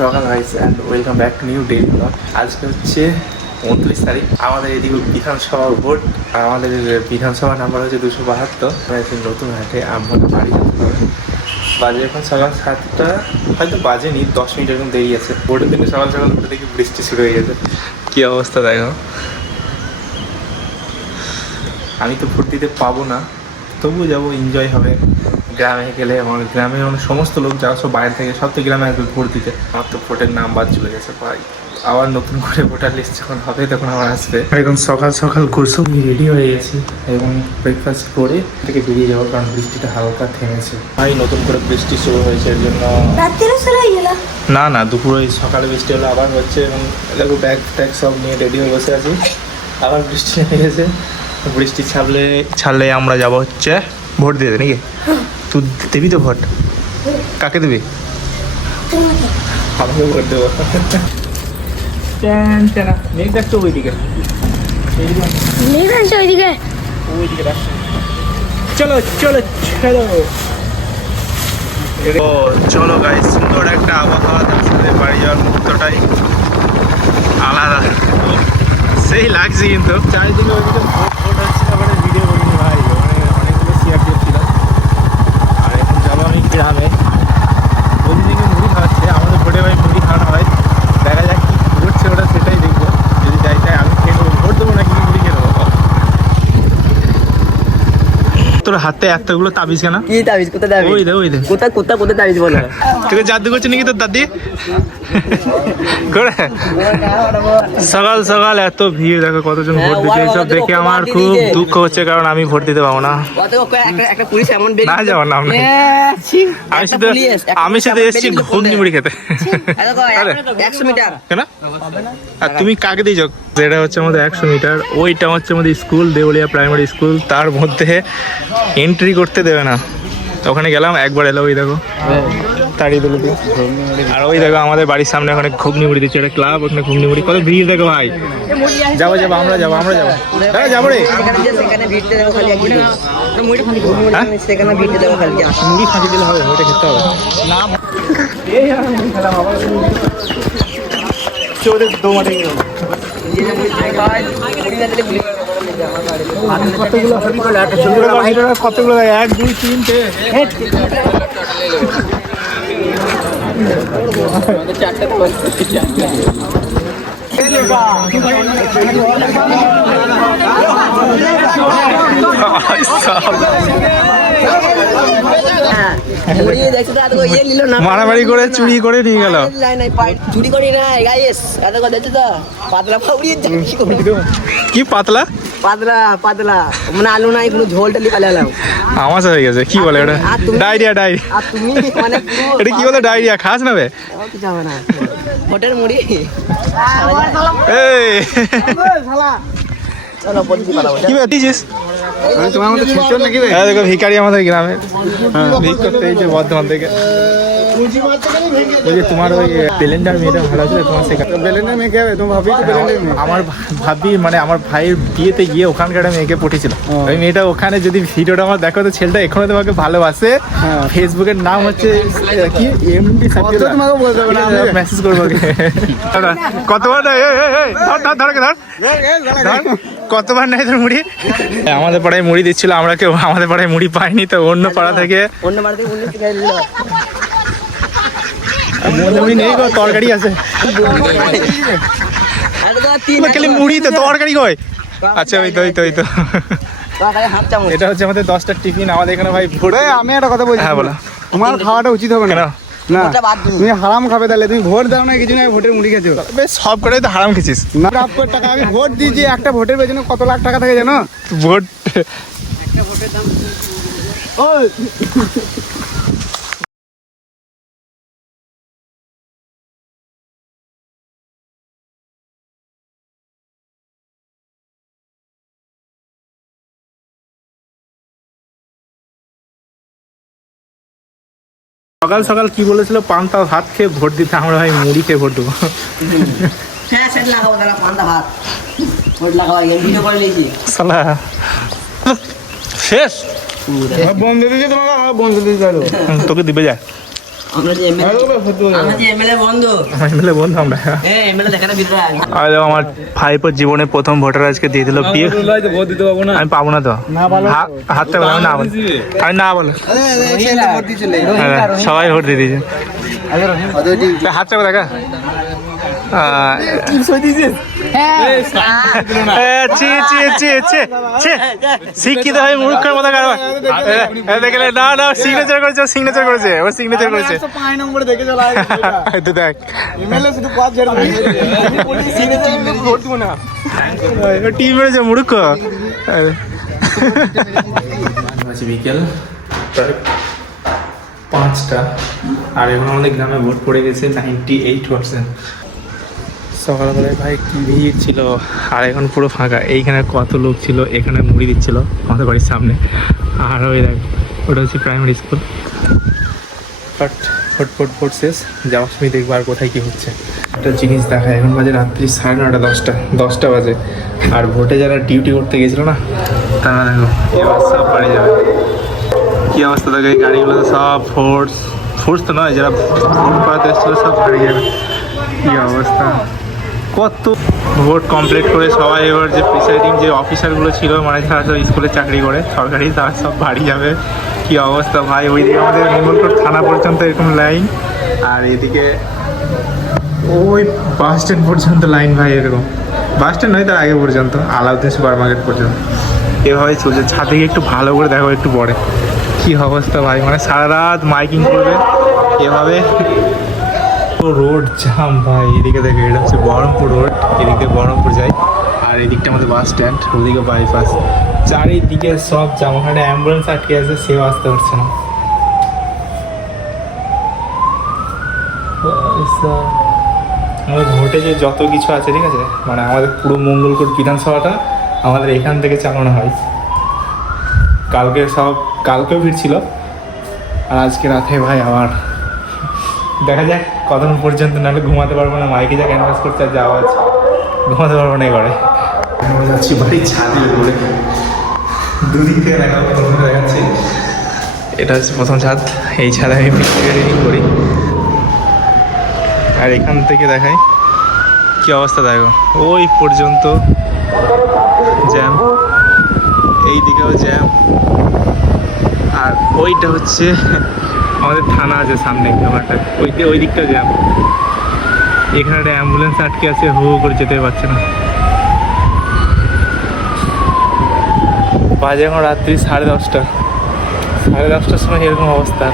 সকাল guys and welcome back to new daily blog. আজকে হচ্ছে 29 তারিখ। আমাদের এদিকে বিধানসভা ভোট। আমাদের বিধানসভা নাম্বার হচ্ছে 272। এখন নতুন হাটে আমাদের বাড়ি যেতে হবে। বাজে এখন সকাল 7টা, হয়তো বাজেনি, 10 মিনিট এরকম দেরি আছে। ভোটের দিনে সকাল সকাল উঠে দেখি বৃষ্টি শুরু হয়ে গেছে। কী অবস্থা দেখো। আমি তো ভোট দিতে পাবো না, তবুও যাবো, এনজয় হবে। গ্রামে গেলে আমার গ্রামে সমস্ত লোক যারা সব বাইরে থেকে সব তো গ্রামে আসবে ভোট দিতে। আমার তো ভোটের নাম বাদ চলে গেছে ভাই। আবার নতুন করে ভোটার লিস্ট যখন হবে তখন আবার আসবে। এখন সকাল সকাল কুরসুম রেডি হয়ে গেছি এবং ব্রেকফাস্ট করে থেকে বেরিয়ে যাবো, কারণ বৃষ্টিটা হালকা থেমেছে ভাই। নতুন করে বৃষ্টি শুরু হয়েছে, এর জন্য না না দুপুর ওই সকালে বৃষ্টি হলো, আবার হচ্ছে। এবং দেখো ব্যাগ ট্যাগ সব নিয়ে রেডি হয়ে বসে আছি। আবার বৃষ্টি নেমে গেছে। বৃষ্টি ছাড়লে আমরা যাবো হচ্ছে ভোট দিতে, নাকি? তুই দেবি তো ভোট? কাকে দিবি? আমাকে ভোট দেবো। মেঘ দেখছো ওইদিকে, ওইদিকে চলো চলো চলো। ও চলো গাইস, সুন্দর একটা আবহাওয়া, তার সাথে বাড়ি যাওয়ার মুহূর্তটাই আলাদা, সেই লাগছে। কিন্তু চারিদিকে ওইদিকে ভোট হচ্ছে, তারপরে ভিডিও করিনি ভাই, অনেকগুলো শেয়ার দিয়েছিলাম। আর এখন যাবো আমি গ্রামে। ওইদিকে মুড়ি খাওয়াচ্ছে, আমাদের ভোটে ভাই মুড়ি খাওয়ানো হয়। দেখা যাক কি ঘুরছে ওটা, সেটাই দেখবো। যদি যাই তাই আমি খেয়ে নেবো, ভোট দেবো নাকি মুড়ি খেয়ে নেবো। তোর হাতে এতগুলো তাবিজ কেন? কি তাবিজ? কোথায় তাবিজ? ওই দে ওই দে। কোথায় তাবিজ বলে? তোকে জাদু করছে নাকি তোর দাদি? করে সকাল সকাল এত ভিড়, দেখো কতজন ভোট দিচ্ছে। এইসব দেখে আমার খুব দুঃখ হচ্ছে, কারণ আমি ভোট দিতে পাবো না। না যাবো না, আমি শুধু এসেছি ঘুগনি মুড়ি খেতে। কেন? আর তুমি কাকে দিয়েছ? এটা হচ্ছে আমাদের 100 মিটার, ওইটা হচ্ছে আমাদের স্কুল, দেউলিয়া প্রাইমারি স্কুল। তার মধ্যে এন্ট্রি করতে দেবে না। ওখানে গেলাম, একবার এলো, ওই দেখো তাড়িয়ে দিল। আর ওই দেখো আমাদের বাড়ির সামনে ওখানে ঘুগনি মুড়ি দিচ্ছে, একটা ক্লাব, ওখানে ঘুগনি মুড়ি। কত ভিড় দেখো ভাই। যাবো আমরা যাবো যাবো রে। মুড়ি ফাঁকি দিলে হবে, ওইটা খেতে হবে না। কতগুলো 1 2 3 মারামারি করে চুরি করে নিয়ে গেল। চুরি করি না গাইস, এত কথা দেখছো তো? পাতলা পাউড়ি কি পাতলা পাতলা মানে আলু নাই, কোনো ঝোল টালি পালালাম। আমার হয়ে গেছে। কি বলে ওটা? ডায়রিয়া। আর তুমি মানে এটা কি বলে? ডায়রিয়া। খাস না বে? কিছু হবে না। হোটেল মুড়ি। এই চলো বলছি পালাবো। কি বেটিছিস? তোমার মতো ছেচর নাকি? দেখো ভিখারি আমাদের গ্রামে ভিক করতে এই যে বর্ধমান থেকে। ওই যে তোমার ওই বেলেন্ডার মেয়েটা ভালো আছে, তোমার সেখানে বেলেন্ডার মেয়ে হবে তোমার ভাবি? আমার ভাবি মানে আমার ভাইয়ের বিয়েতে গিয়ে ওখানকার মেয়েকে পটিয়েছিল। ওই মেয়েটা ওখানে, যদি ভিডিওটা আমার দেখো তো ছেলেটা এখনো তোমাকে ভালোবাসে। ফেসবুকের নাম হচ্ছে কি এমডি সাকিব। তোমাকে বলতে হবে না, আমি মেসেজ করবো। কতবার ধর কতবার নেই তোর মুড়ি? আমাদের পাড়ায় মুড়ি দিচ্ছিল, আমরা কেউ আমাদের পাড়ায় মুড়ি পাইনি, তো অন্য পাড়া থেকে মুড়ি নেই গো, তরকারি আছে। মুড়ি তো তরকারি কয়। আচ্ছা ওই তো এটা হচ্ছে আমাদের 10টার টিফিন। আমাদের এখানে ভাই ভোটে। আমি একটা কথা বলছি। হ্যাঁ বলো। তোমার খাওয়াটা উচিত হবে না। না তুমি হারাম খাবে, তাহলে তুমি ভোট দাও না, কিছু না, ভোটের মুড়ি খেছো। বেশ সব করে তো হারাম খেছিস না। টাকা আমি ভোট দিয়েছি, একটা ভোটের পেছনে কত লাখ টাকা থাকে জানো? ভোট একটা ভোটের দাম। সকাল সকাল কি বলেছিল? পান্তা ভাত খেয়ে ভোট দিতে। আমরা ভাই মুড়ি খেয়ে ভোট দেবো। শেষ বন্ধু দিয়েছে তোমাকে, আমার বন্ধু দিয়েছে। তোকে দিবে যা। আমরা যে এমএলএ বন্ধু এমএলএ বন্ধু আমরা। এমএলএ দেখাটা ভিতরে আর আমার ভাইপোর জীবনে প্রথম ভোটার আজকে দিয়ে দিল বিয়ে। আমি পাবো না তো, হাতটা বলে আমি না বল, আমি না বলো। সবাই ভোট দিয়ে দিয়েছে, হাতটা দেখা। শিক্ষিত হয়ে মূর্খের মতো কারবার দেখলে। না না, সিগনেচার করেছে, সিগনেচার করেছে, ও সিগনেচার করেছে। দেখ টিম মেরেছে মূর্খ। বিকেল প্রায় 5টা, আর এখন আমাদের গ্রামে ভোট পড়ে গেছে 98%। সকালবেলায় ভাই কি ভিড় ছিল, আর এখন পুরো ফাঁকা। এইখানে কত লোক ছিল, এখানে মুড়ি দিচ্ছিল আমাদের বাড়ির সামনে। আর ওই দেখ, ওটা হচ্ছে প্রাইমারি স্কুল। বাট ভোট শেষ, যাওয়ার সময় দেখবো আর কোথায় কী হচ্ছে। একটা জিনিস দেখা, এখন বাজে রাত্রি 9:30, 10টা বাজে। আর ভোটে যারা ডিউটি করতে গেছিলো না, তারা দেখো এবার সব বাড়ি যাবে। কী অবস্থা দেখো, এই গাড়িগুলো তো সব ফোর্স তো নয়, যারা ভোট করাতে এসেছিলো সব বাড়ি যাবে। কী অবস্থা, কত ভোট কমপ্লিট করে সবাই এবার যে প্রিসাইডিং যে অফিসারগুলো ছিল, মানে যারা সব স্কুলে চাকরি করে সরকারি, তারা সব বাড়ি যাবে। কী অবস্থা ভাই, ওইদিকে আমাদের মঙ্গলকোট থানা পর্যন্ত এরকম লাইন, আর এদিকে ওই বাস স্ট্যান্ড পর্যন্ত লাইন ভাই এরকম। বাস স্ট্যান্ড নয়, তার আগে পর্যন্ত আলাউদ্দিন সুপার মার্কেট পর্যন্ত এভাবে চলছে। ছাদ থেকে একটু ভালো করে দেখো, একটু পরে কী অবস্থা ভাই, মানে সারা রাত মাইকিং করবে এভাবে। রোড জাম ভাই, এদিকে দেখে, এটা হচ্ছে বহরমপুর রোড, এদিকে বহরমপুর যাই, আর এদিকটা আমাদের বাস স্ট্যান্ড, ওদিকে বাইপাস। চারিদিকে সব জাম, ওখানে অ্যাম্বুলেন্স আটকে আছে, সেও আসতে পারছে না। আমাদের ভোটে যে যত কিছু আছে, ঠিক আছে, মানে আমাদের পুরো মঙ্গলকোট বিধানসভাটা আমাদের এখান থেকে চালানো হয়। কালকেও ভিড় ছিল, আর আজকে রাতে ভাই আবার দেখা যাক কতক্ষণ পর্যন্ত, নাহলে ঘুমাতে পারবো না। মাইকে যা ক্যানভাস করতে আর যাওয়া আছে, ঘুমাতে পারবো না এবারে। যাচ্ছি বাড়ির ছাদের উপরে, দুদিক থেকে দেখাচ্ছি। এটা হচ্ছে প্রথম ছাদ, এই ছাদে আমি এডিটিং করি। আর এখান থেকে দেখাই কি অবস্থা, দেখো ওই পর্যন্ত জ্যাম, এই দিকেও জ্যাম। আর ওইটা হচ্ছে আমাদের থানা আছে সামনে, ওই দিকটা জ্যাম। এখানে একটা অ্যাম্বুলেন্স আটকে আছে, হু হু করে যেতে পারছে না। বাজে এখন রাত্রি 10:30, 10:30টার সময় এরকম অবস্থা।